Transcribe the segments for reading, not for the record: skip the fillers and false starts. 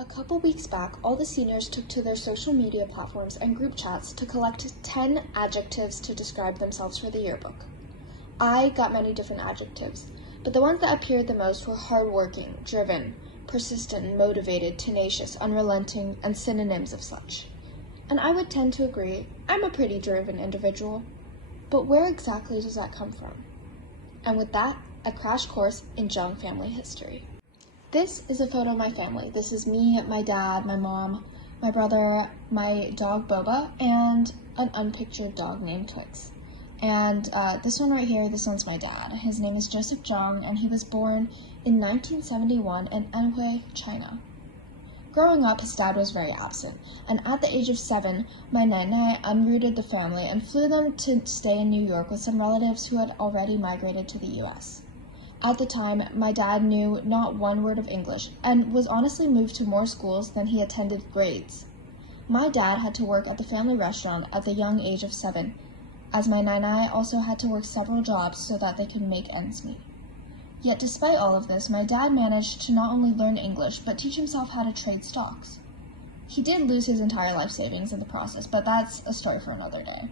A couple weeks back, all the seniors took to their social media platforms and group chats to collect 10 adjectives to describe themselves for the yearbook. I got many different adjectives, but the ones that appeared the most were hardworking, driven, persistent, motivated, tenacious, unrelenting, and synonyms of such. And I would tend to agree, I'm a pretty driven individual. But where exactly does that come from? And with that, a crash course in Zhang family history. This is a photo of my family. This is me, my dad, my mom, my brother, my dog Boba, and an unpictured dog named Twix. And this one right here, this one's my dad. His name is Joseph Zhang, and he was born in 1971 in Anhui, China. Growing up, his dad was very absent, and at the age of 7, my nai unrooted the family and flew them to stay in New York with some relatives who had already migrated to the US. At the time, my dad knew not one word of English and was honestly moved to more schools than he attended grades. My dad had to work at the family restaurant at the young age of 7, as my nai also had to work several jobs so that they could make ends meet. Yet despite all of this, my dad managed to not only learn English, but teach himself how to trade stocks. He did lose his entire life savings in the process, but that's a story for another day.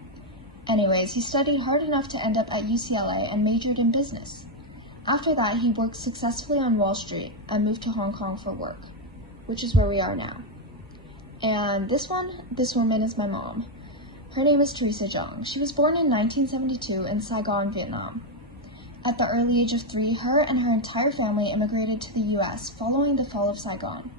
Anyways, he studied hard enough to end up at UCLA and majored in business. After that, he worked successfully on Wall Street and moved to Hong Kong for work, which is where we are now. And this woman is my mom. Her name is Teresa Zhang. She was born in 1972 in Saigon, Vietnam. At the early age of 3, her and her entire family immigrated to the US following the fall of Saigon.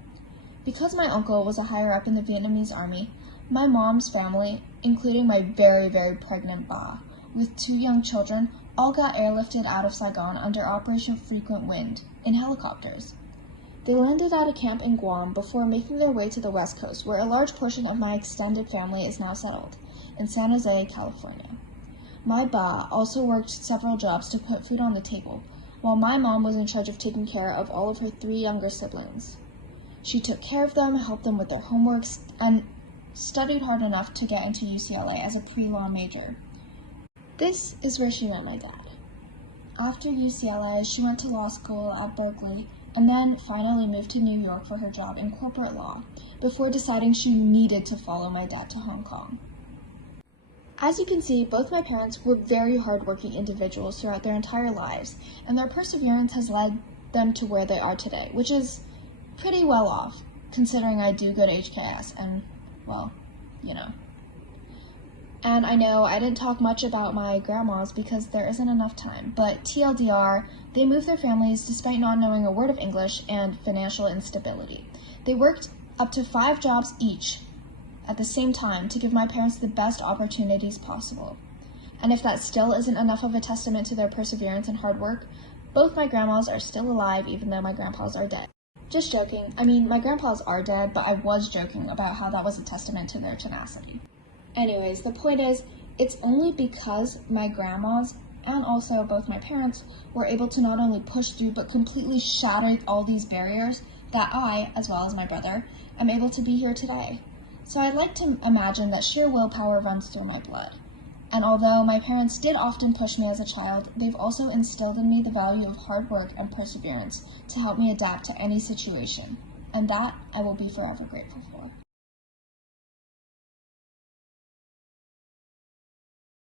Because my uncle was a higher up in the Vietnamese army, my mom's family, including my very, very pregnant Ba, with 2 young children, all got airlifted out of Saigon under Operation Frequent Wind in helicopters. They landed at a camp in Guam before making their way to the West Coast, where a large portion of my extended family is now settled, in San Jose, California. My Ba also worked several jobs to put food on the table, while my mom was in charge of taking care of all of her 3 younger siblings. She took care of them, helped them with their homeworks, and studied hard enough to get into UCLA as a pre-law major. This is where she met my dad. After UCLA, she went to law school at Berkeley and then finally moved to New York for her job in corporate law before deciding she needed to follow my dad to Hong Kong. As you can see, both my parents were very hardworking individuals throughout their entire lives, and their perseverance has led them to where they are today, which is pretty well off, considering I do go to HKS and, well, you know. And I know I didn't talk much about my grandmas because there isn't enough time, but TLDR, they moved their families despite not knowing a word of English and financial instability. They worked up to 5 jobs each at the same time to give my parents the best opportunities possible. And if that still isn't enough of a testament to their perseverance and hard work, both my grandmas are still alive even though my grandpas are dead. Just joking. I mean, my grandpas are dead, but I was joking about how that was a testament to their tenacity. Anyways, the point is, it's only because my grandmas and also both my parents were able to not only push through but completely shatter all these barriers that I, as well as my brother, am able to be here today. So I'd like to imagine that sheer willpower runs through my blood. And although my parents did often push me as a child, they've also instilled in me the value of hard work and perseverance to help me adapt to any situation. And that I will be forever grateful for.